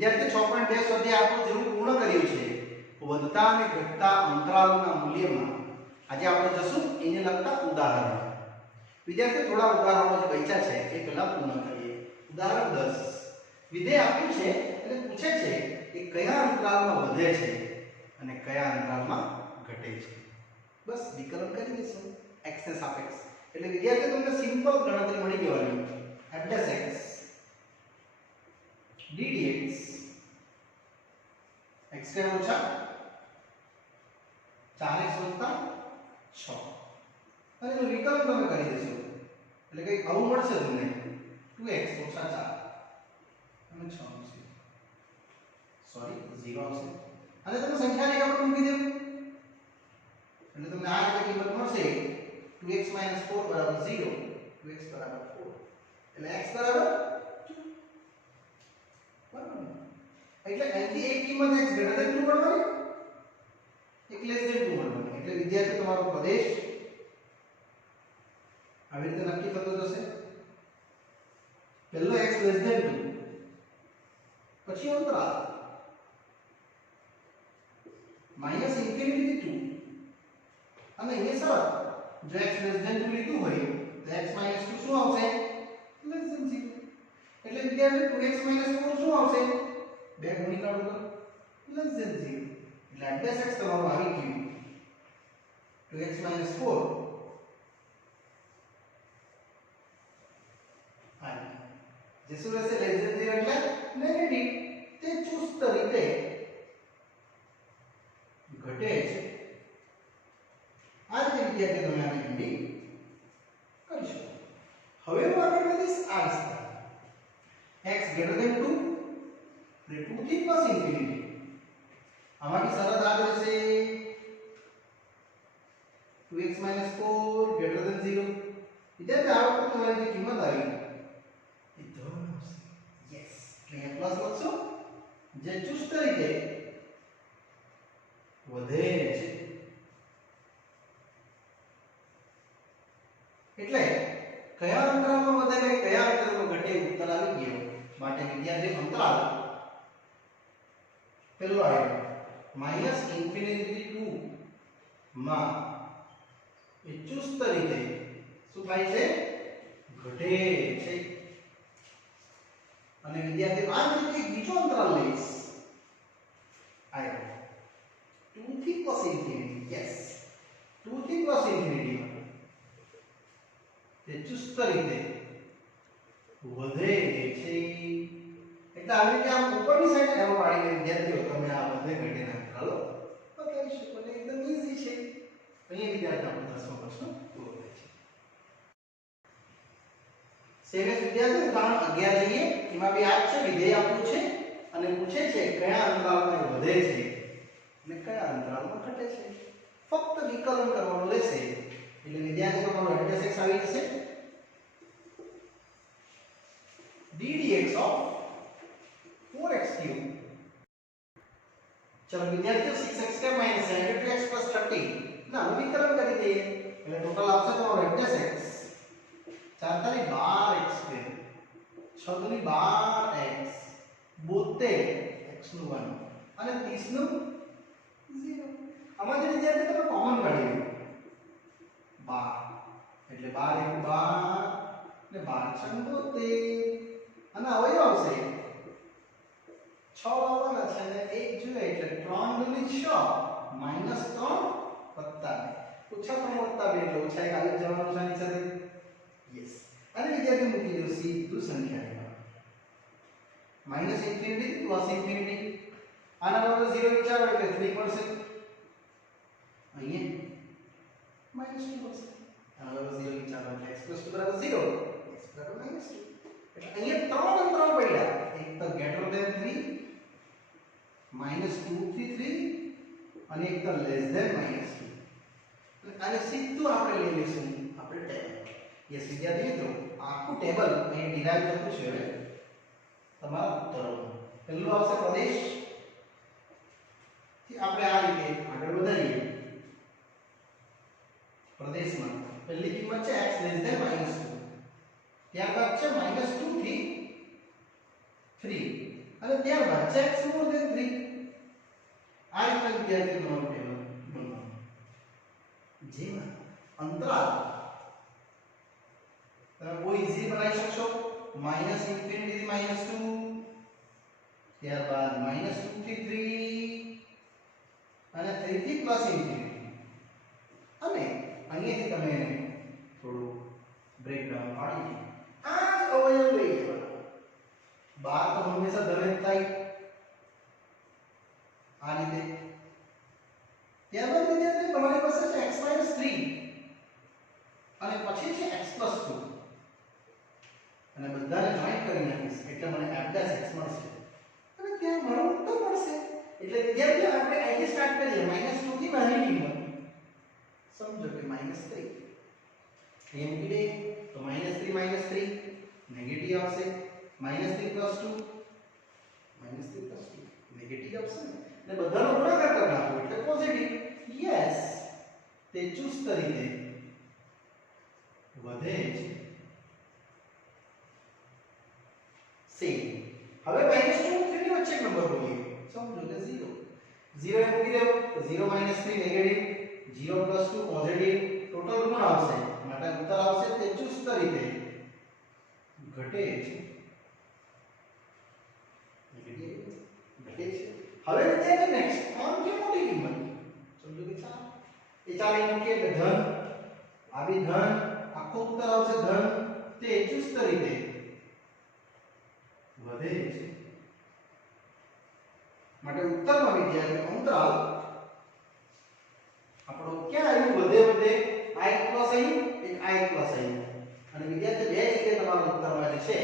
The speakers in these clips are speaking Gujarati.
વિદ્યાર્થી 6.2 સ્વાધ્યાય આપણું જેવું પૂર્ણ કર્યું છે. વધતા અને ઘટતા અંતરાલોના મૂલ્યમાં આજે આપણે જશું એને લગતા ઉદાહરણો. વિદ્યાર્થી થોડા ઉદાહરણો જે બચ્યા છે એ પહેલા પૂર્ણ કરીએ. ઉદાહરણ 10. વિધેય આપ્યું છે અને પૂછે છે કે કયા અંતરાલમાં વધે છે અને કયા અંતરાલમાં ઘટે છે. બસ વિકલન કરી દઈશું x ને સાપેક્ષ. એટલે વિદ્યાર્થી તમને સિમ્પલ ગણતરી મળી જવાની. f' ddx x સ્ક્વેર ઓછા 4x વત્તા 6 અને એનું વિકલન તમે કરી દેશો એટલે કંઈક આવું મળશે તમને 2x ઓછા 4 અને 6 આવશે. સોરી 0 આવશે અને તમે સંખ્યાને એક આપણે મૂકી દેવું એટલે તમને આ રીતે કિંમત મળશે 2x 4 બરાબર 0 2x બરાબર 4 એટલે x બરાબર 2 બરાબર. એટલે અહીંથી એક કિંમત x ગ્રેટર ધેન 2 મળવાની એક લેસ ધેન 2 મળવાની. એટલે વિદ્યાર્થી તમારો પ્રદેશ આવી રીતે નક્કી થતો જશે. પહેલો x લેસ ધેન 2 પછી અંતરાલ માઈનસ ઇન્ફિનિટી થી 2 અને એ શરત જો x લેસ ધેન 2 લીધું હોય તો x 2 શું આવશે લેસ ધેન 0. એટલે વિદ્યાર્થી 2x 4 શું આવશે બે ગુણિકાર ઉપર લેસ ધેન 0. એટલે f' તમારું આવી ગયું 2x 4 આવી જે શું રહેશે લેસ ધેન 0 એટલે નેગેટિવ. તે ચુસ્ત રીતે ઘટે છે. આ રીતે વિદ્યાર્થી તમે આની ગણતરી કરી શકો. હવે હું આગળ વધીશ આ વિસ્તાર x ગ્રેટર ધેન 2 એટલે 2 થી પ્લસ ઇન્ફિનિટી. આમાંથી શરત આ રહેશે 2x 4 ગ્રેટર ધેન 0. વિદ્યાર્થી આ વખતે તમારી જે કિંમત આવી એ ધન હશે. યસ એટલે પ્લસ લખશો જે ચુસ્ત રીતે વધે છે. એટલે કયા અંતરાલમાં વધે ને કયા અંતરાલમાં ઘટે ઉત્તર આવી ગયો. માટે વિદ્યાર્થી અંતરાલ પેલો આવ્યો માઈનસ ઇન્ફિનિટી થી 2 માં એ ચુસ્ત રીતે શું થાય છે ઘટે છે. અને વિદ્યાર્થી આ જ રીતે બીજો અંતરાલ લઈશ આવ્યો 2 થી પ્લસ ઇન્ફિનિટી. યસ 2 થી પ્લસ ઇન્ફિનિટી તે ચુસ્ત રીતે વધે છે. એટલે આવી રીતે આમ ઉપરની સાઈડ એરો પાડીને વિદ્યાર્થીઓ તમે આ બધે ઘટેના અંતરાલો બતાવી શકો. એટલે એકદમ ઈઝી છે. અહીંયા વિદ્યાર્થી આપણો 10મો પ્રશ્ન પૂરો થાય છે. સેવેસ વિદ્યાર્થી ઉદાહરણ 11 લઈએ. એમાં બી આ જ છે વિધેય આપ્યું છે અને પૂછે છે કયા અંતરાલમાં વધે છે અને કયા અંતરાલમાં ઘટે છે. ફક્ત વિકલન કરવાનું રહેશે એટલે વિદ્યાર્થી તમારો f' આવી જશે ddx of 4x3. चलो विद्यार्थियों 6x² - 72x + 30 ના વિકલન કરી દઈએ એટલે ટોટલ આવશે તમારો f' 4 તારી 12x² 6 દુની 12x 72 x નું 1 અને 30 નું 0. આમાં જે વિદ્યાર્થી તમે કોમન કાઢી લો 12 એટલે 12 * 12 ને 12 * 72 અને અવયવ આવશે 6 આવવાના છે અને 1 જોઈએ એટલે 3 દુની 6 -3 + 2 ઓછા 3 + 2 એટલે ઓછા 1 આવી જવાનું છે આની સાથે. યસ અને વિદ્યાર્થી મૂકી દો સીધું સંખ્યાની માઈનસ ઇન્ફિનિટી પ્લસ ઇન્ફિનિટી. આના બરાબર 0 વિચારો એટલે 3 મળશે. અહીંયા -2 મળશે. આના બરાબર 0 વિચારો એટલે x + 2 બરાબર 0 x બરાબર -2. એટલે અહીંયા ત્રણ અંતરાલ પડ્યા. એક તો ગ્રેટર ધેન 3 -2 થી 3 અને એક તો લેસ ધેન -2. એટલે આને સીધું આપણે લઈ લઈશું આપણે ટેબલ. યસ વિદ્યાર્થી મિત્રો આખું ટેબલ અહીં ડિરાઈવ થતું છે. હવે તમારા ઉત્તરો પહેલું આવશે પ્રદેશ થી આપણે આ રીતે આગળ વધારીએ. પ્રદેશમાં પહેલી કિંમત છે x લેસ ધેન -2. ત્યારબાદ છે -2 થી 3 અને ત્યારબાદ છે x more than 3. આ રીતે વિદ્યાર્થી તમારું ટેબલ બનાવો જેમાં અંતરાલ તમે બહુ ઈઝી બનાવી શકશો -∞ થી -2 ત્યારબાદ -2 થી 3 અને 3 થી +∞ અને અહીંયાથી તમે એને થોડું બ્રેકડાઉન પાડી આ અવયવ લઈ લેવાનો 12 તો હંમેશા ધન જ થાય આ રીતે ત્યારબાદ વિદ્યાર્થી તમારી પાસે છે x 3 અને પછી છે x 2 અને બધાને જોઈન્ટ કરી નાખીશ એટલે મને f' મળશે અને ત્યાં મારો ઉત્તર મળશે એટલે વિદ્યાર્થીઓ આપણે અહીંથી સ્ટાર્ટ કરીએ -2 થી નાની કિંમત સમજો કે -3 અહીં મૂકી દે તો -3 નેગેટિવ આવશે -3 + 2 નેગેટિવ આવશે ને બધાનો ગુણાકાર કરી નાખો એટલે પોઝિટિવ યસ તે ચુસ્ત રીતે વધે છે સેમ હવે -2 3 ની વચ્ચે એક નંબર બોલીએ સમજો કે 0 એ મૂકી દેવો તો 0 - 3 નેગેટિવ 0 + 2 પોઝિટિવ ટોટલ ગુણ આવશે માટે ઉત્તર આવશે તે ચુસ્ત રીતે ઘટે છે ઘટે છે હવે તે નેક્સ્ટ આમ કે મોટી કિંમત સમજો કે 4 એ 4 એ મૂકીએ એટલે ધન આવી ધન આખો ઉત્તર આવશે ધન તે ચુસ્ત રીતે વધે છે માટે ઉત્તરમાં વિદ્યાર્થી અંતરાલ આપણો ક્યાં આવ્યું વધે વધે I પ્લસ અહીં એક I પ્લસ અહીં અને વિદ્યાર્થી બે રીતે તમારો ઉત્તરમાં જે છે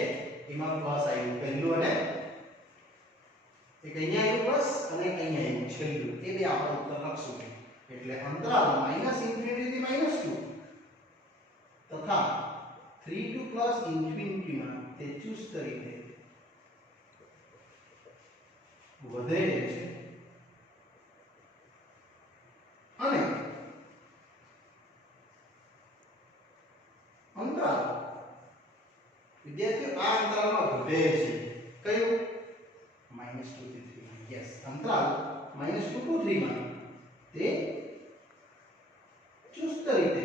એમાં પ્લસ આવ્યું પહેલું અને એક અહીંયા આવ્યું પ્લસ અને એક અહીંયા આવ્યું છેલ્લું એ બે આપણે ઉત્તર લખશું એટલે અંતરાલ -∞ થી -2 તથા 3 to +∞ માં તે ચુસ્ત રીતે વધે છે અને અંતરાલ વિદ્યાર્થીઓ આ અંતરાલમાં ઘટે છે કયું -2 થી 3 યસ અંતરાલ -2 to 3 માં તે ચુસ્ત રીતે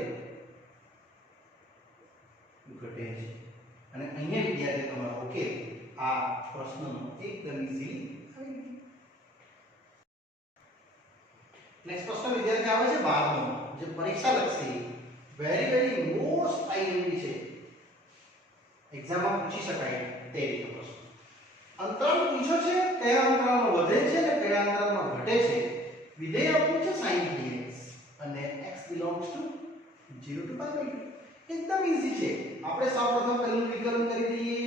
ઘટે છે અને અહીંયા વિદ્યાર્થી તમારો ઓકે આ પ્રશ્નનો એકદમ ઈઝીલી આવી ગયો નેક્સ્ટ પ્રશ્ન વિદ્યાર્થી આવે છે 12મો જે પરીક્ષા લક્ષી વેરી મોસ્ટ આઈએમપી છે એક્ઝામમાં પૂછી શકાય તે રીતે પ્રશ્ન અંતરાલ પૂછ્યો છે કયા અંતરાલમાં વધે છે અને કયા અંતરાલમાં ઘટે છે વિધેય આપ્યું છે sin 3x અને x belongs to 0 to pi by 2 એકદમ ઈઝી છે આપણે સૌપ્રથમ પહેલું વિકલન કરી દઈએ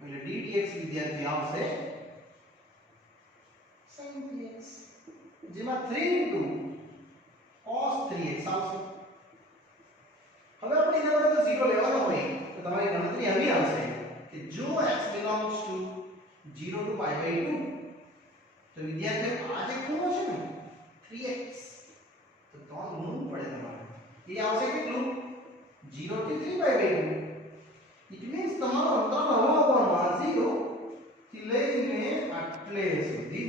એટલે d dx વિદ્યાર્થી આવશે sin 3x જેમાં 3 cos 3x આવશે હવે આપણે એના બદલે 0 લેવાનો હોય તો તમારી ગણતરી આવી આવશે કે જો x belongs to 0 to pi by 2 તો વિદ્યાર્થીઓ આ જે ખૂણો છે ને 3x તો 3 ગુણવું પડે તમારે એ આવશે કેટલું 0 થી 3 pi by 2 ઇટ મીન્સ તમારો અંતરાલ આવવામાં 0 થી લઈને આટલે સુધી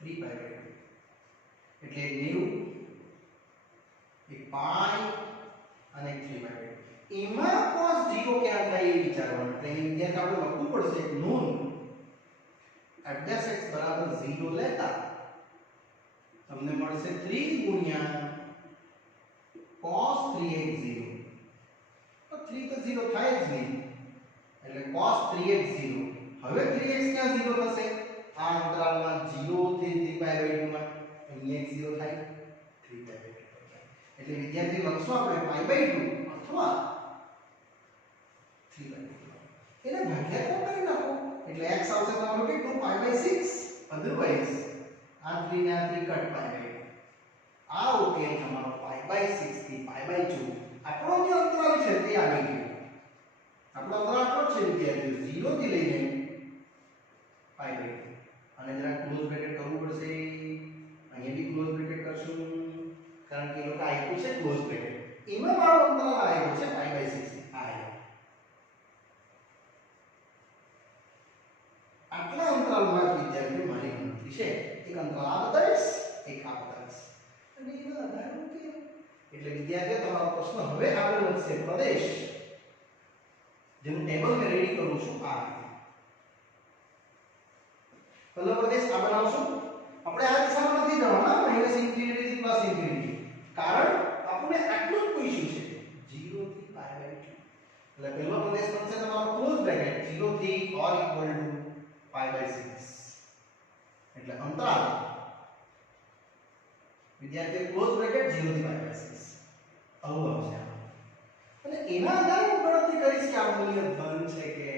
3 pi by 2 એટલે 90 એક પાઈ અને 3 pi by 2 એમાં cos 0 ક્યાં થાય એ વિચારવાનું એટલે અહીં વિદ્યાર્થી આપણે લખવું પડશે નોંધ f' બરાબર 0 લેતા તમને મળશે 3 ગુણ્યા cos 3x 0 તો 3 તો 0 થાય જ નહીં એટલે cos 3x 0 હવે 3x ક્યાં 0 થશે આ અંતરાલમાં 0 થી 3 pi by 2 માં અહીંયા 0 થાય 3 pi by 2 થાય એટલે વિદ્યાર્થી લખશું આપણે pi by 2 અથવા 3 by 2 એને ભાગ્યા કોણ કરી નાખો એટલે x આવશે તમારું કેટલું pi by 6 અધરવાઇઝ આ 3 ને આ 3 કટ pi by 2 આ ઉકેલ તમારો pi by 6 થી pi by 2 આપણો જે અંતરાલ છે તે આવી ગયો આપણો અંતરાલ આટલો છે વિદ્યાર્થીઓ 0 થી લઈને pi by 2 અને જરા ક્લોઝ બ્રેકેટ કરવું પડશે અહીંયા બી ક્લોઝ બ્રેકેટ કરશું કારણ કે એ લોકો આપ્યું છે ક્લોઝ બ્રેકેટ એમાં મારો અંતરાલ આવ્યો છે pi by 6 આ આવ્યો એટલે વિદ્યાર્થીઓ તમારો પ્રશ્ન હવે આગળ વધશે પ્રદેશ જેનું ટેબલ મેં રેડી કરું છું આ પહેલો પ્રદેશ આ બનાવશું આપણે આ દિશામાં નથી જવાના -∞ થી +∞ કારણ આપણે આટલું જ પૂછ્યું છે 0 થી π/2 એટલે પહેલો પ્રદેશ બનશે તમારો ક્લોઝ બ્રેકેટ 0 થી or equal to π/6 એટલે અંતરાલ વિદ્યાર્થીઓ ક્લોઝ બ્રેકેટ 0 થી π/6 આવું આવશે અને એના આધારે હું ગણતરી કરીશ કે આ મૂલ્ય ધન છે કે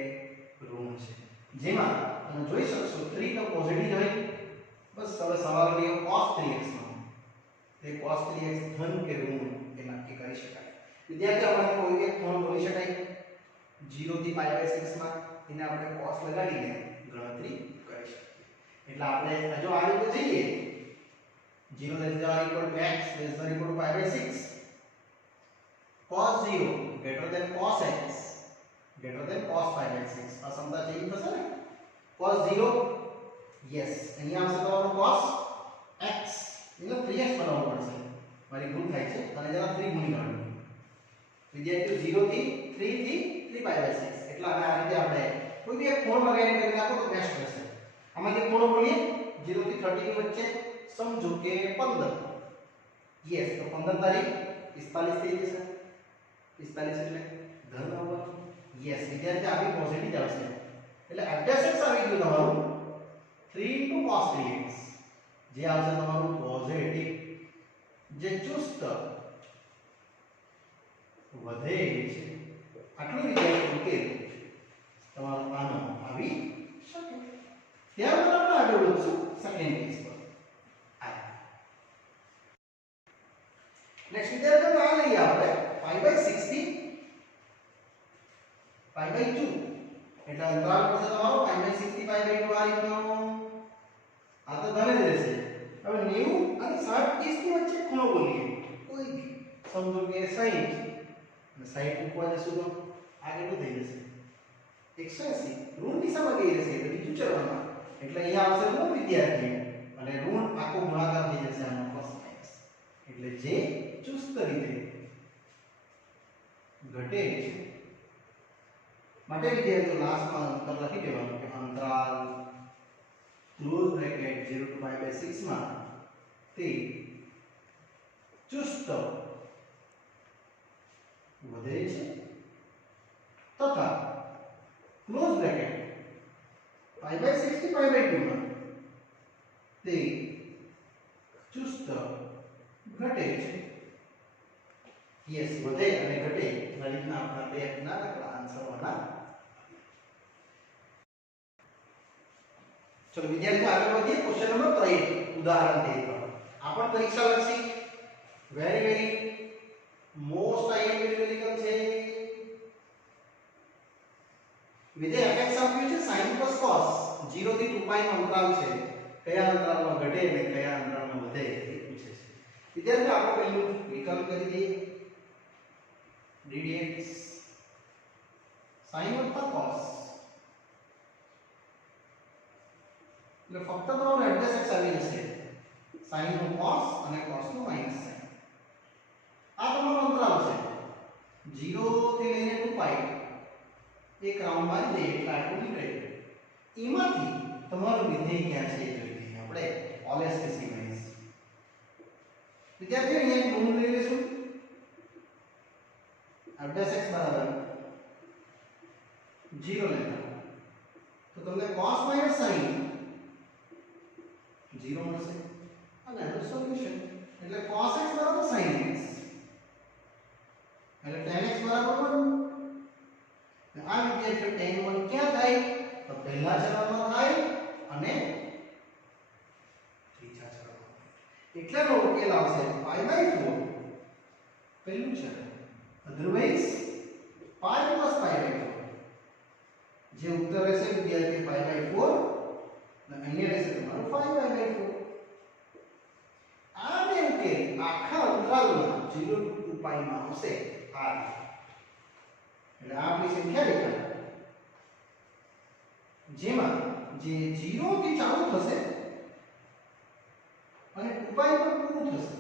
ઋણ છે જેમાં તમે જોઈ શકશો 3 તો પોઝિટિવ હોય બસ હવે સવાલ રહ્યો cos 3x નો તે cos 3x ધન કે ઋણ એ નક્કી કરી શકાય વિદ્યાર્થીઓ આપણે કોઈ એક ખૂણો બોલી શકાય 0 થી π/6 માં એને આપણે cos લગાડીને ગણતરી કરી શકીએ એટલે આપણે જો આ રીતે જઈએ 0 less than or equal to x less than or equal to π/6 cos 0 greater than cos x greater than cos π/6 આ સમતા ચેન્જ થશે ને cos 0 yes અહીંયા આવશે તમારો cos x એનો 3x બનાવવો પડશે મારી ભૂલ થાય છે અને જરા 3 ગુણી કાઢો વિદ્યાર્થીઓ 0 થી 3 થી 3π/6 એટલે આને આ રીતે આપણે કોઈ બી એક ખૂણો લગાવીને કરી નાખો તો બેસ્ટ રહેશે આમાંથી ખૂણો બોલીએ 0 થી 30 ની વચ્ચે સમજો કે 15 યસ તો 15 તારીખ 45 થઈ જશે 45 એટલે ધન આવવાનું યસ વિદ્યાર્થી આવી પોઝિટિવ આવશે એટલે એડજસ્ટ આવી ગયું તમારું 3 cos 3x જે આવશે તમારું પોઝિટિવ જે ચુસ્ત વધે છે આટલું વિદ્યાર્થી ઉકેલ તમારો આનો આવી શકે ત્યારબાદ આપણે આગળ વધશું સેકન્ડ કેસ પર નેક્સ્ટ વિદ્યાર્થીઓ આ લઈએ આપણે π/6 થી π/2 એટલે અંતરાલ પડશે તમારો π/6 થી π/2 આ રીતનો આ તો ધન જ રહેશે હવે 90 અને 60 30 ની વચ્ચે ખૂણો બોલીએ કોઈ બી સમજો કે 60 અને 60 મૂકવા જશું તો આ કેટલું થઈ જશે 180 ઋણ દિશામાં ગઈ રહેશે એટલે બીજું ચરણમાં એટલે અહીંયા આવશે ઋણ વિદ્યાર્થી અને ઋણ આખો ગુણાકાર થઈ જશે આનો પ્લસ માઈનસ એટલે જે ચુસ્ત રીતે ઘટે છે માટે વિદ્યાર્થીઓ લાસ્ટમાં અંતર લખી દેવાનું કે અંતરાલ ક્લોઝ બ્રેકેટ 0 to π/6 માં તે ચુસ્ત વધે છે તથા ક્લોઝ બ્રેકેટ π/6 થી π/2 માં તે ચુસ્ત ઘટે છે યસ વધે અને ઘટે આ રીતના આપણા બે ના આન્સર વાળા ચલો વિદ્યાર્થીઓ આગળ વધીએ ક્વેશ્ચન નંબર 3 ઉદાહરણ 3 પર આ પણ પરીક્ષા લક્ષી વેરી મોસ્ટ આઈએમપી છે વિધેય fx આપ્યું છે sin plus cos 0 થી 2π નો અંતરાલ છે કયા અંતરાલમાં ઘટે અને કયા અંતરાલમાં વધે એ પૂછે છે વિદ્યાર્થીઓ આપણે પહેલું વિકલ્પ કરી દઈએ ddx sin વત્તા cos એટલે ફક્ત તમારું એડજસ્ટ આવી જશે sin નું cos અને cos નું માઈનસ sin આ તમારો અંતરાલ છે 0 થી લઈને 2π એક રાઉન્ડ મારી દઈએ એટલે આટલું નીકળે એમાંથી તમારું વિધેય ક્યાં છે એ જોઈ લઈએ આપણે ઓલેસ્ટિસી માઈનસ વિદ્યાર્થીઓ અહીંયા એક નોંધ લઈ લેશું x બરાબર 0 લેતા તો તમને cos - sin 0 મળશે અને એનું સોલ્યુશન એટલે cos x બરાબર sin x એટલે tan x બરાબર 1 આ વિદ્યાર્થીઓ tan 1 ક્યાં થાય તો પહેલા ચરણમાં થાય અને ત્રીજા ચરણમાં એટલાનો ઉકેલ આવશે π/4 પહેલું ચરણ otherwise pi plus pi/4 જે ઉત્તર રહેશે વિદ્યાર્થી pi/4 અને અહીંયા રહેશે તમારું 5/4 આ બે ઉકેલ આખા અંતરાલમાં 0 to 2π માં આવશે આ એટલે આ આપણી સંખ્યા રેખા જેમાં જે 0 થી ચાલુ થશે અને 2π પર પૂરું થશે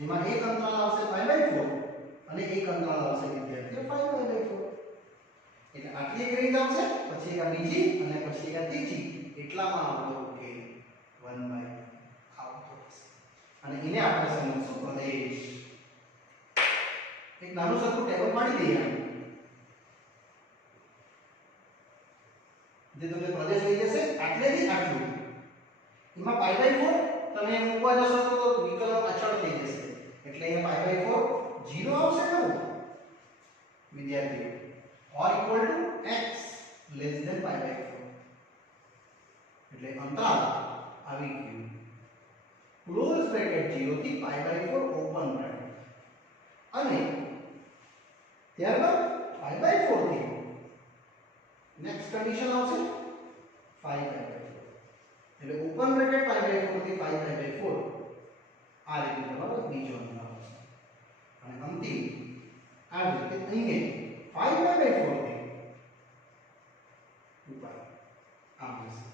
જેમાં એક અંતરાલ આવશે 5/4 અને એક અંતરાલ આવશે વિદ્યાર્થીઓ 5/4. એટલે આટલી એક રેન્જ આવશે, પછી એક આ બીજી અને પછી એક આ ત્રીજી, એટલામાં આપણો ઉકેલ 1/4 આવતો હશે. અને એને આપણે સમજીશું પ્રદેશ. એક નાનું સરખું ટેબલ પાડી દઈએ, જે તમને પ્રદેશ લઈ જશે આટલેથી આટલું. એમાં 5/4 તમે મૂકવા જશો તો વિકલન અચળ થઈ જશે, એટલે અહીંયા 5/4 0 આવશે ખરું વિદ્યાર્થીઓ, or equal to x less than 5/4. એટલે અંતરાલ આવી ગયું ક્લોઝ બ્રેકેટ 0 થી 5/4 ઓપન બ્રેકેટ, અને ત્યારબાદ 5/4 થી નેક્સ્ટ કન્ડિશન આવશે 5/4. એટલે ઓપન બ્રેકેટ 5/4 થી 5/4 આ રીતે તમારો બીજો અંતરાલ આવશે. અને અંતિમ આ રીતે અહીંયા 5/4 થી 2π આમ હશે,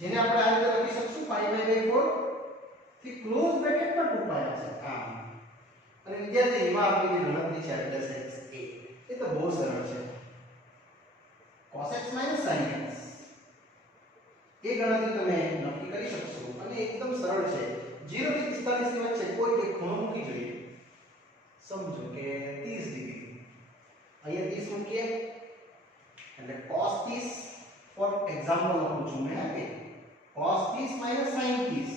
જેને આપણે આ રીતે લખી શકશું 5/4 થી ક્લોઝ બ્રેકેટમાં 2π આવશે આમ. અને વિદ્યાર્થી એમાં આપણી જે ગણતરી છે એટલે x એ તો બહુ સરળ છે. cos x sin x એ ગણતરી તમે નક્કી કરી શકશો, અને એકદમ સરળ છે. 0 થી 45 ની વચ્ચે કોઈ એક ખૂણો મૂકી જોઈએ. સમજો કે 30 ડિગ્રી, અહીંયા 30 મૂકીએ એટલે cos 30 ફોર એક્ઝામ્પલ લખું છું મેં કે cos 30 sin 30.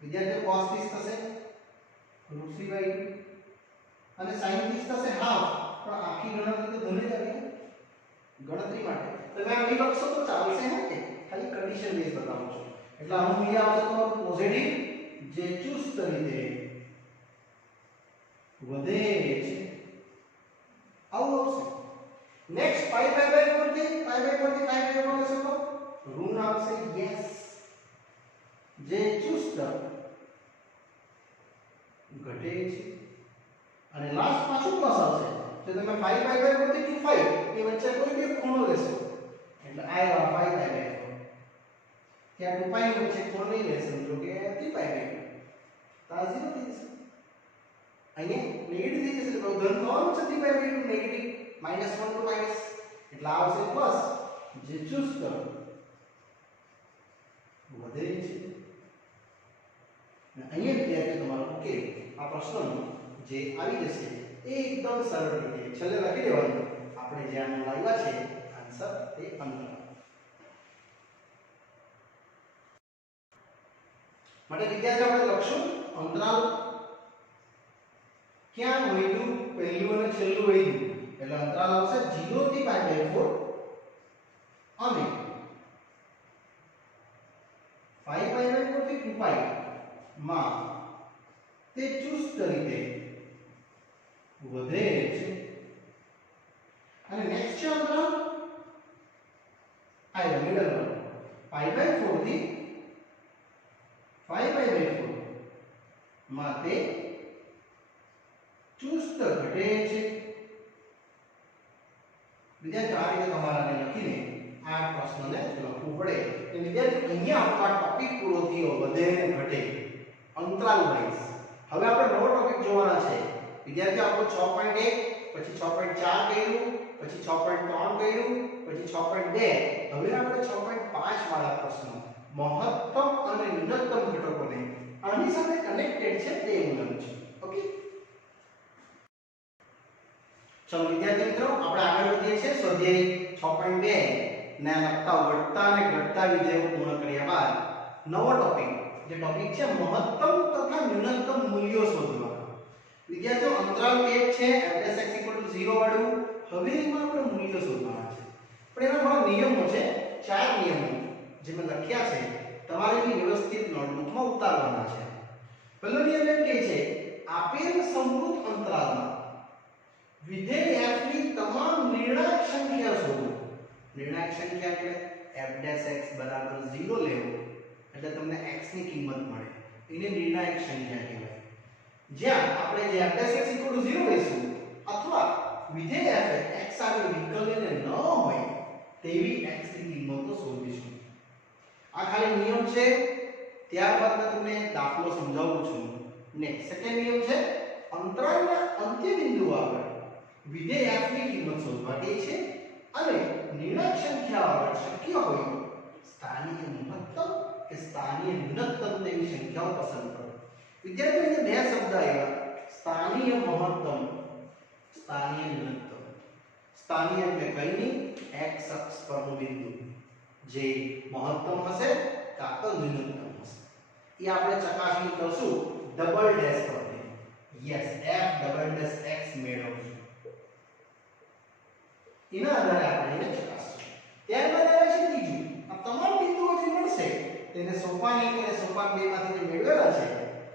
વિદ્યાર્થીઓ cos 30 થશે √3/2 અને sin 30 થશે હાફ. પણ આખી ગણતરી તો ધોને જ આવી ગણતરી માટે તમે આ નહીં લખશો તો ચાલશે ને, કે ખાલી કન્ડિશન બેઝ બતાવું છું. એટલે આનું મૂલ્ય આવશે તમારું પોઝિટિવ, જે ચુસ્ત રીતે વધે છે આવું આવશે. નેક્સ્ટ 5/4 થી 5/4 લેશો તો ઋણ આવશે યસ, જે ચુસ્ત ઘટે છે. અને લાસ્ટ પાછું પ્લસ આવશે. જો તમે 5/4 થી 2π ની વચ્ચે કોઈ બે ખૂણો લેશો એટલે આ 5/4, ત્યાં 2π ની વચ્ચે ખૂણો નહીં લેશો, સમજો કે 3π/2 તો આ 0 થઈ જશે. અહીંયા નેગેટિવ થઈ જશે તો ધન થવાનું છે 3/2 નેગેટિવ -1 to માઈનસ, એટલે આવશે પ્લસ, જે ચુસ્ત વધે છે. અને અહીંયા વિદ્યાર્થીઓ તમારો ઉકેલ આ પ્રશ્નનો જે આવી જશે એ એકદમ સરળ રીતે છેલ્લે લખી દેવાનું આપણે જે આનો લાવ્યા છે આન્સર તે અંતરાલ માટે. વિદ્યાર્થીઓ આપણે લખશું અંતરાલ ક્યાં વધ્યું, પહેલું અને છેલ્લું વધ્યું, એટલે અંતરાલ આવશે 0 થી 5/4 અને 5/4 થી 2π માં તે ચુસ્ત રીતે વધે છે. અને નેક્સ્ટ છે અંતરાલ આ મિડલ વન 5/4 થી 5/4 માં તે ચુસ્ત ઘટે છે. વિદ્યાર્થીઓ આ રીતે તમારાને લખીને આ પ્રશ્નને લખવું પડે. તો વિદ્યાર્થીઓ અહીંયા આપણો આ ટોપિક પૂરો થયો, વધે અને ઘટે અંતરાલ વાઇઝ. હવે આપણે નવો ટોપિક જોવાના છે વિદ્યાર્થીઓ. આપણો 6.1 પછી 6.4 કર્યું, પછી 6.3 કર્યું, પછી 6.2. હવે આપણે 6.5 વાળા પ્રશ્નો મહત્તમ અને ન્યૂનતમ ઘટકોને આની સાથે કનેક્ટેડ છે તે મુજબ છે. ઓકે, ચલો વિદ્યાર્થી મિત્રો આપણે આગળ વધીએ છીએ. સ્વાધ્યાય 6.2 ને લગતા વધતા અને ઘટતા વિધેયો પૂર્ણ કર્યા બાદ નવો ટોપિક, જે ટોપિક છે મહત્તમ તથા ન્યૂનતમ મૂલ્યો શોધવા. વિદ્યાર્થીઓ અંતરાલ એક છે fx 0 વાળું. હવે એમાં આપણે મૂલ્યો શોધવાના છે, પણ એના ઘણા નિયમો છે, 4 નિયમો જે મેં લખ્યા છે, તમારે એ વ્યવસ્થિત નોટબુકમાં ઉતારવાના છે. પહેલો નિયમ એમ કહે છે આપેલ સમૃદ્ધ અંતરાલમાં વિધેય f ની તમામ નિર્ણાયક સંખ્યા શોધો. નિર્ણાયક સંખ્યા એટલે f'x બરાબર 0 લેવો એટલે તમને x ની કિંમત મળે, એને નિર્ણાયક સંખ્યા કહેવાય. જ્યાં આપણે જે f'x 0 લઈશું અથવા વિધેય f x આગળ વિકલન ન હોય તેવી x ની કિંમતો શોધીશું. આ ખાલી નિયમ છે. ત્યારબાદ મેં તમને દાખલો સમજાવું છું. નેક્સ્ટ સેકન્ડ નિયમ છે અંતરાલના અંત્ય બિંદુ આગળ વિધેય f ની કિંમત શોધવા કે છે અને નિર્ણાયક સંખ્યા આગળ શક્ય હોય સ્થાનીય મહત્તમ કે સ્થાનીય ન્યૂનતમ તેવી સંખ્યાઓ પસંદ કરો. વિદ્યાર્થીઓ બે શબ્દ આવ્યા સ્થાનીય મહત્તમ સ્થાનીય ન્યૂનતમ. સ્થાનીય એટલે કઈ નહીં x અક્ષ પરનું બિંદુ જે મહત્તમ હશે કાં તો ન્યૂનતમ હશે એ આપણે ચકાસણી કરશું ડબલ ડેશ પરથી. Yes f double dash x મેળવશું એના આધારે આપણે એને ચકાસશું. ત્યારબાદ આવે છે ત્રીજું આ તમામ બિંદુઓ જે મળશે તેને સોપાન 1 અને સોપાન 2 માંથી જે મેળવેલા છે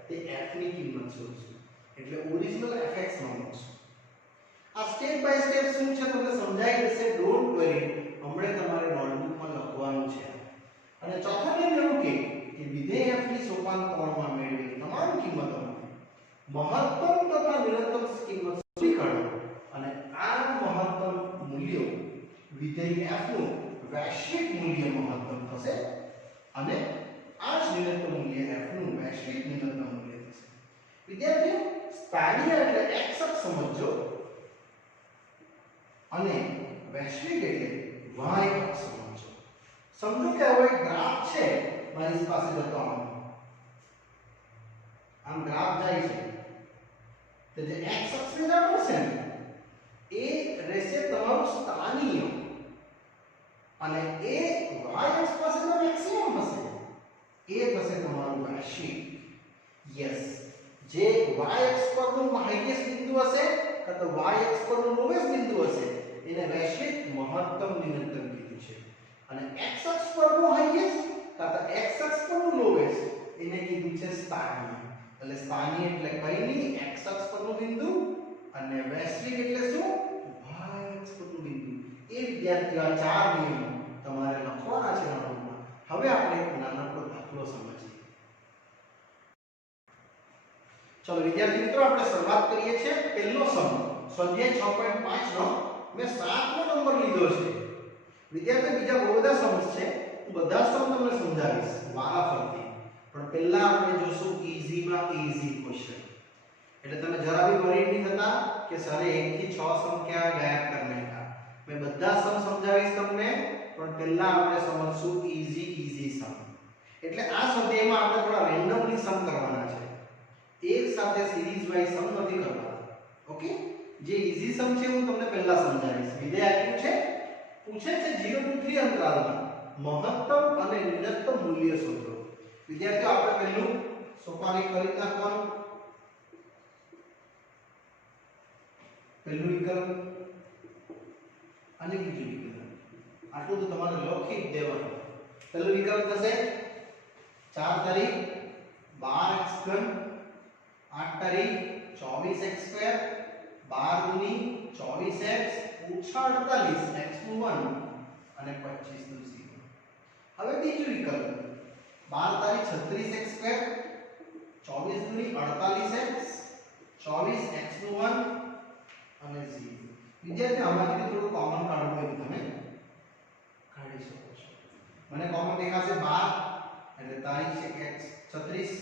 તે f ની કિંમત શોધશું એટલે ઓરિજિનલ fx માં મૂકશું. આ સ્ટેપ બાય સ્ટેપ શું છે તમને સમજાઈ જશે. ડોન્ટ વરી હમણાં તમારે નોટબુકમાં લખવાનું છે. અને ચોથો નિયમ એવું કે વિધેય f ની સોપાન 3 માં મેળવેલી તમામ કિંમતોમાંથી મહત્તમ તથા ન્યૂનતમ કિંમત શોધી કાઢો અને આ મહત્તમ મૂલ્યો વિધેય f નું વૈશ્વિક મૂલ્ય મહત્તમ થશે અને આ જ ન્યૂનતમ મૂલ્ય f નું વૈશ્વિક ન્યૂનતમ મૂલ્ય થશે. વિદ્યાર્થીઓ સ્થાનીય એટલે x અક્ષ સમજો અને વૈશ્વિક એટલે y અક્ષ સમજો. સમજો કે હવે ગ્રાફ છે મારી પાસે જતો આમ ગ્રાફ જાય છે તો જે x અક્ષ ની બરાબર છે ને એ રહેશે તમારું સ્થાનીય અને એ y અક્ષ પાસેનો મેક્સિમમ હશે એ થશે તમારું વૈશ્વિક. યસ જે y અક્ષ પરનું હાઈએસ્ટ બિંદુ હશે કાં તો y અક્ષ પરનું લોએસ્ટ બિંદુ હશે એને વૈશ્વિક મહત્તમ ન્યૂનતમ કીધું છે અને x અક્ષ પરનું હાઈએસ્ટ કાં તો x અક્ષ પરનું લોએસ્ટ એને કીધું છે સ્થાનીય. એટલે સ્થાનીય એટલે કઈ નહીં x અક્ષ પરનું બિંદુ અને વૈશ્વિક એટલે શું y અક્ષ પરનું બિંદુ. એ વિદ્યાર્થીઓ આ ચાર નિયમો તમારે લખવાના છે નોટબુકમાં. હવે આપણે એક નાનકડો દાખલો સમજીએ. ચલો વિદ્યાર્થી મિત્રો આપણે શરૂઆત કરીએ છીએ પહેલો સમ સ્વાધ્યાય 6.5 નો મેં 7મો નંબર લીધો છે. વિદ્યાર્થીઓ બીજા બહુ બધા સમ્સ છે હું બધા સમ તમને સમજાવીશ વારાફરતી પણ પહેલા આપણે જોશું ઈઝીમાં ઈઝી ક્વેશ્ચન. એટલે તમે જરા બી વરીડ નહીં થતા કે સરે 1 થી 6 સમ ક્યાં ગાયબ કરી નાખ્યા. મેં બધા સમ સમજાવીશ તમને પણ પહેલા આપણે સમજશું ઈઝી સમ. એટલે આ સ્વાધ્યાયમાં આપણે થોડા રેન્ડમલી સમ કરવાના છે. એક સાથે સિરીઝ વાઇઝ સમ નથી કરવાના. ઓકે જે ઈઝી સમ છે હું તમને પહેલા સમજાવીશ. વિધેય આપ્યું છે પૂછે છે 0 થી 3 અંતરાલમાં મહત્તમ અને ન્યૂનતમ મૂલ્ય શોધો. વિદ્યાર્થીઓ આપણે પહેલું સોપાન એક કરી નાખવાનું. પહેલું વિકલ્પ અને બીજું વિકલ્પ આટલું તો તમારે લખી જ દેવાનું. પહેલું વિકલ્પ થશે 4 તારીખ 12x ઘન 8 તારીખ 24x² 12 દુની 24x ઓછા 48 x નું 1 અને 25 નું 0. હવે બીજું વિકલ્પ 12 તારીખ 36x² 24 દુની 48x 24x નું 1 અને 0. વિદ્યાર્થી આમાંથી થોડું કોમન કાઢવું હોય તો તમે કાઢી શકો છો. મને કોમન દેખાશે 12 એટલે તારીખ છે x 36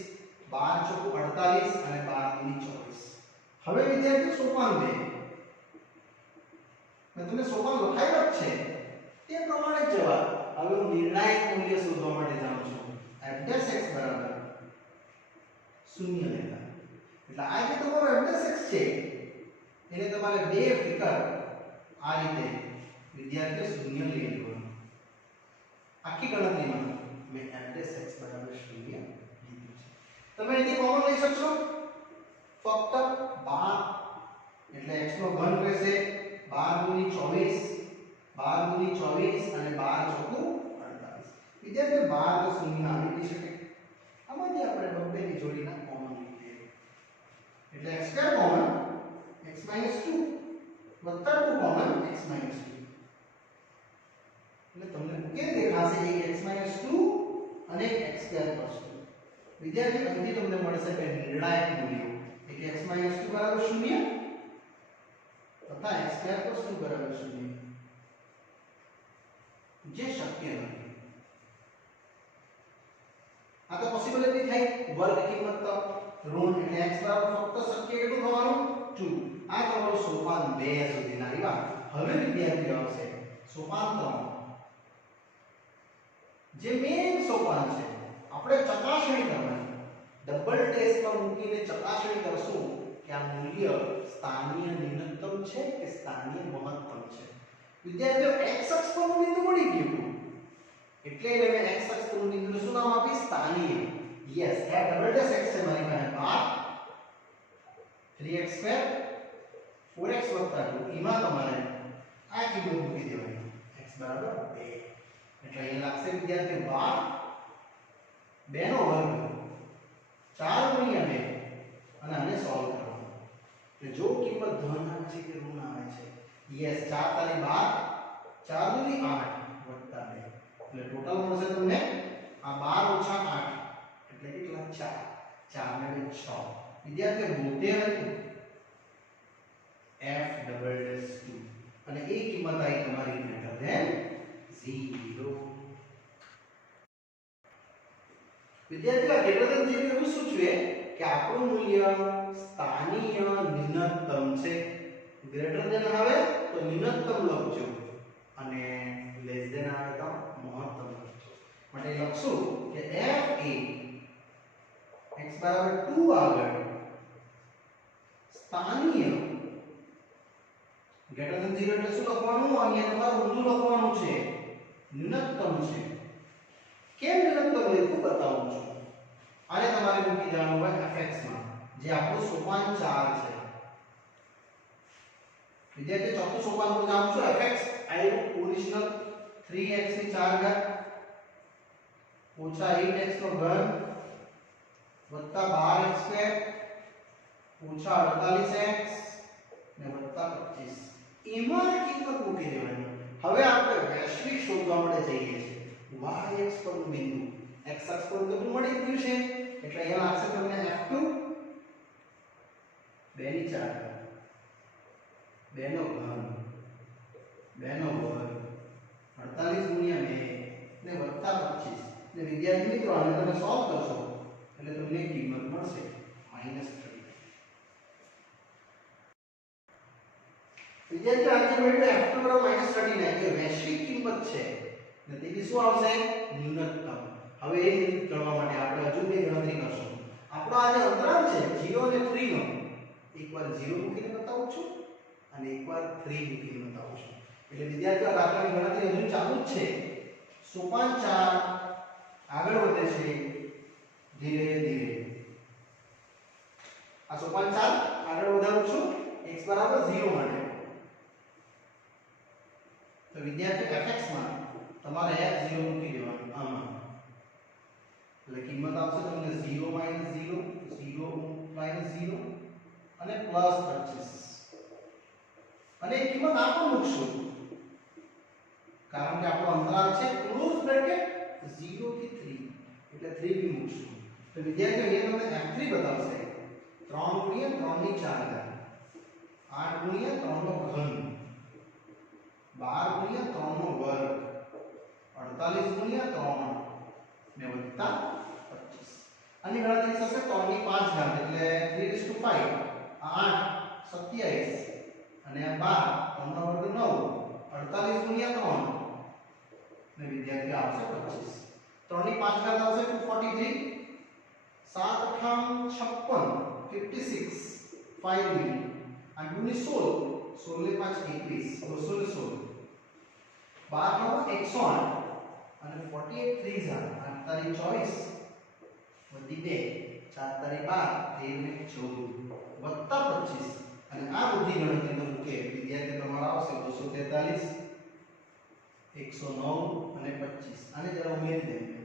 12 ચોક 48 અને 12 દુની 24. હવે વિદ્યાર્થી સોપાન 2 મેં તમને સોપાન લખાયેલો જ છે તે પ્રમાણે જ જવાબ. હવે હું નિર્ણાયક મૂલ્ય શોધવા માટે જાઉં છું. f'(x) બરાબર 0 લેતા એટલે આ જે તમારો f'(x) છે એને તમારે બે ફિકર આ રીતે વિદ્યાર્થીઓ 0 લઈ લેવાનું. આખી ગણતરીમાં મેં f'(x) બરાબર 0 લીધું છે. તમે અહીંથી કોમન લઈ શકશો ફક્ત 12 એટલે x નો ઘન રહેશે 12 દુની 24 12 દુની 24 અને 12 ચોકું 48. વિદ્યાર્થીઓ 12 તો 0 આવી શકે. આમાંથી આપણે બબ્બેની જોડીના કોમન લઈએ એટલે x² કોમન x - 2 વત્તા 2 કોમન x - 2 એટલે તમને ઉકેલ દેખાશે એક x - 2 અને એક x² + 2. વિદ્યાર્થી અહીંથી તમને મળશે બે નિર્ણાયક મૂલ્યો એક x - 2 બરાબર 0 તથા x² + 2 બરાબર 0 જે શક્ય નથી. આ તો પોસિબિલિટી થઈ વર્ગ કિંમત તો ઋણ એટલે x બરાબર ફક્ત શક્ય કેટલું થવાનું 2. આ તમારું સોપાન 2 સુધીના આવ્યા. હવે વિદ્યાર્થીઓ આવશે સોપાન 3, જે મેઇન સોપાન છે. આપણે ચકાસણી કરવાની, ડબલ ટેસ્ટ પર મૂકીને ચકાસણી કરશું કે આ મૂલ્ય સ્થાનીય ન્યૂનતમ છે કે સ્થાનીય મહત્તમ છે. વિદ્યાર્થીઓ x અક્ષ પરનું બિંદુ મળી ગયું એટલે મેં x અક્ષ પરનું બિંદુનું શું નામ આપી? સ્થાનીય. યસ, આ ડબલ ટેસ્ટ x છે મારી પાસે 3x2 4x 2. એમાં તમારે આ કિંમત મૂકી દેવાની x બરાબર 2. એટલે અહીં લાગશે વિદ્યાર્થીઓ 2 નો વર્ગ 4 ગુણ્યા 2 અને આને સોલ્વ કરવાનું. એટલે જો કિંમત ધન આવે છે કે ઋણ આવે છે? યસ, 4 તારી 12, 4 દૂની 8 વત્તા 2 એટલે ટોટલ મળશે તમને આ 12 ઓછા 8 એટલે કેટલા? 4. 4 ને 6. વિદ્યાર્થીઓ 72 f ડબલ ડેશ 2 અને એ કિંમત આવી તમારી ગ્રેટર ધેન 0. વિદ્યાર્થીઓ ગ્રેટર ધેન 0 એવું સૂચવે કે આપણું મૂલ્ય સ્થાનીય ન્યૂનતમ છે. ગ્રેટર ધેન આવે તો ન્યૂનતમ લખજો અને લેસ ધેન આવે તો મહત્તમ લખજો. માટે લખશું કે f એ x બરાબર 2 આગળ સ્થાનીય ગ્રેટર ધેન 0 એટલે શું લખવાનું? અહીંયા તમારે ઊંધું લખવાનું છે, ન્યૂનતમ છે. કેમ ન્યૂનતમ લખ્યું બતાવું છું. આને તમારે મૂકી દેવાનું હોય fx માં, જે આપણું સોપાન 4 છે. વિદ્યાર્થી ચોથું સોપાન પર જાઉં છું. fx આવ્યું ઓરિજિનલ 3x ની 4 ઘાત ઓછા 8x નો ઘન વત્તા 12x2 ઓછા 48x ને વત્તા 25. એમાં કિંમત મૂકી દેવાની. હવે આપણે વૈશ્વિક શોધવા માટે જઈએ છીએ. y અક્ષ પરનું બિંદુ x અક્ષ પર તો મળી ગયું છે એટલે અહીંયા લાગશે તમને f2 2 ની 4 2 નો ઘન 2 નો વર્ગ 48 ગુણ્યા 2 ને વત્તા 25 ને વિદ્યાર્થી મિત્રો આને તમે સોલ્વ કરશો એટલે તમને કિંમત મળશે -30. વિદ્યાર્થીઓ આજે મળ્યું f2 બરાબર -39 એ વૈશ્વિક કિંમત છે ને તેની શું આવશે? ન્યૂનતમ. હવે એ ગણવા માટે આપણે હજુ બે ગણતરી કરશું. આપણો આ જે અંતરાલ છે 0 અને 3 નો, એકવાર 0 મૂકીને બતાવું છું અને એકવાર 3 મૂકીને બતાવું છું. એટલે વિદ્યાર્થીઓ આ દાખલાની ગણતરી હજુ ચાલુ જ છે. સોપાન 4 આગળ વધે છે ધીરે ધીરે. આ સોપાન 4 આગળ વધારું છું x બરાબર 0 માટે. તો વિદ્યાર્થી fx માં તમારે f0 મૂકી દેવાનું આમાં. એટલે કિંમત આવશે તમને 0 - 0 0 - 0 અને +25 અને કિંમત આ પણ મૂકશું કારણ કે આપણો અંતરાલ છે ક્લોઝ બ્રેકેટ 0 થી 3 એટલે 3 બી મૂકશું. તો વિદ્યાર્થીઓ અહીંયા તમને f3 બતાવશે 3 ગુણ્યા 3 ની 4 ઘાત 8 ગુણ્યા 3 નો ઘન 12 ગુણ્યા 3 નો વર્ગ 48 ગુણ્યા 3 ને વત્તા 25. આની ગણતરી થશે 3 ની 5 ઘાત એટલે 3/5 આ 8 27 અને આ 12 3 નો વર્ગ 9 48 ગુણ્યા 3 ને વિદ્યાર્થી આવશે 25. 3 ની 5 ઘાત આવશે 243 7 8 56 5 મિનિટ આ 2 ની 16 16 ને 5 21 216 12 નો 108 અને 48 3 8 તારી 24 વધી 2 4 તારી 12 13 ને 14 વત્તા 25 અને આ બધી ગણતરીનો ઉકેલ વિદ્યાર્થી તમારો આવશે 243 109 અને 25. આને જરા ઉમેરી દેજો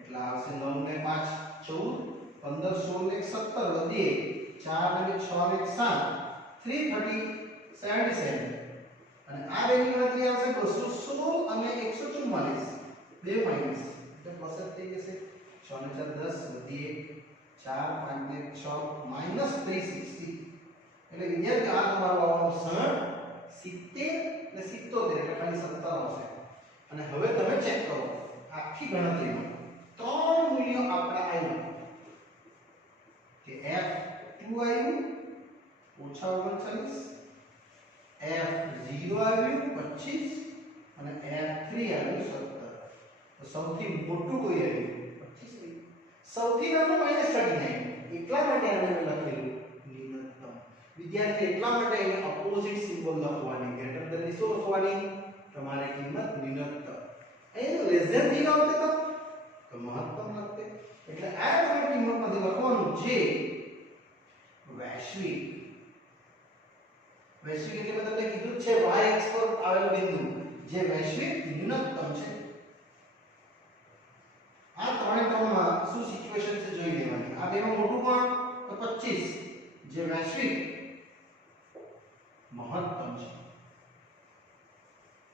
એટલે આવશે 9 ને 5 14 15 16 ને 17 વધી 4 ને 6 ને 7 330 77 અને આ બેની ગણતરી આવશે 216 અને 144 બે માઈનસ એટલે પ્લસ થઈ જશે 6 ને 4 10 વધી 4 5 ને 6 -360 એટલે વિદ્યાર્થી આ તમારો આવવાનો સરળ 70 ને 77 એટલે ખાલી 17 આવશે. અને હવે તમે ચેક કરો આખી ગણતરીમાં ત્રણ મૂલ્યો આપણા આવ્યા કે f ઓછા 39, F0 આવ્યું 25 અને F3 આવ્યું 17. તો સૌથી મોટું કોઈ આવ્યું 25. સૌથી નાનું -39. એટલા માટે આને મેં લખેલું ન્યૂનતમ. વિદ્યાર્થી એટલા માટે એને ઓપોઝિટ સિમ્બોલ લખવાની, ગ્રેટર ધેન ની શું લખવાની? તમારે કિંમત ન્યૂનતમ. અહીં લેસ ધેન 0 આવતે તો મહત્તમ લખતે. એટલે આ તમે કિંમતમાંથી લખવાનું જે વૈશ્વિક. વૈશ્વિક એટલે મેં તમને કીધું છે y અક્ષ પર આવેલું બિંદુ જે વૈશ્વિક ન્યૂનતમ છે. આ ત્રણે ત્રણમાં શું સિચ્યુએશન છે જોઈ લેવાની. આ બેમાં મોટું કોણ? તો 25 જે વૈશ્વિક મહત્તમ છે.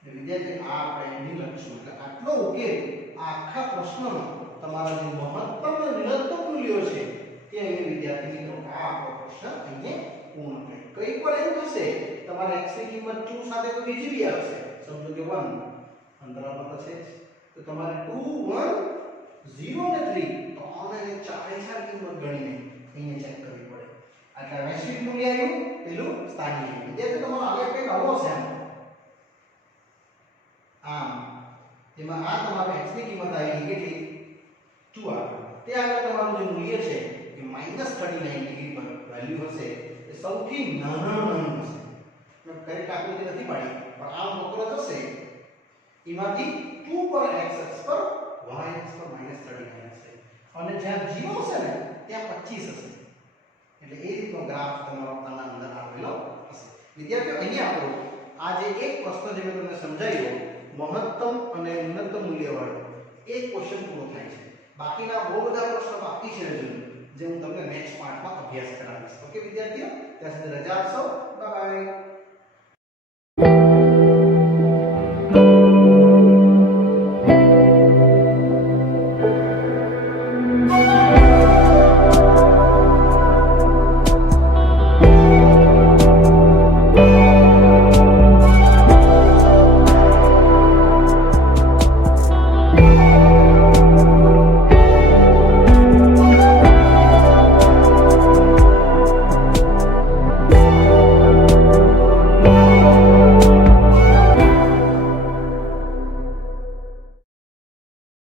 એટલે વિદ્યાર્થી આ આપણે અહીં લખીશું. એટલે આટલો ઉકેલ આ આખા પ્રશ્નનો તમારા જે મહત્તમ અને ન્યૂનતમ મૂલ્યો છે તે અહીં વિદ્યાર્થી મિત્રો આ આપણો પ્રશ્ન અહીં પૂર્ણ થાય. કઈ પણ એવું થશે તમારે x ની કિંમત 2 સાથે તો બીજી બી આવશે. સમજો કે 1 અંતરાલમાં તો છે જ. તો તમારે 2 1 0 ને 3 તો આને ચારે ચાર કિંમત ગણીને અહીંયા ચેક કરવી પડે. એટલે વૈશ્વિક મૂલ્ય આવ્યું, પેલું સ્થાનિક આવ્યું. એટલે તમારો આગળ કંઈક આવો છે આમ એમાં આ તમારે x ની કિંમત આવી કેટલી 2 આવે. તે આગળ તમારું જે મૂલ્ય છે એ -39 ડિગ્રી પર વેલ્યુ હશે. એ સૌથી નાનું હશે. મેં કરેક્ટ આકૃતિ નથી પાડી પણ આમ વક્ર થશે એમાંથી 2 પર x અક્ષ પર y અક્ષ પર -39 હશે અને જ્યાં 0 હશે ને ત્યાં 25 હશે. એટલે એ રીતનો ગ્રાફ તમારો આના અંદર આવેલો હશે. વિદ્યાર્થીઓ અહીંયા આપણો આ જે એક પ્રશ્ન જે મેં તમને સમજાવ્યો મહત્તમ અને ન્યૂનતમ મૂલ્યવાળો એક ક્વેશ્ચન પૂરો થાય છે. બાકીના બહુ બધા પ્રશ્નો બાકી છે હજુ જે હું તમને નેક્સ્ટ પાર્ટમાં અભ્યાસ કરાવીશ. ઓકે વિદ્યાર્થીઓ, ત્યાં સુધી રજા આપશો. Bye bye.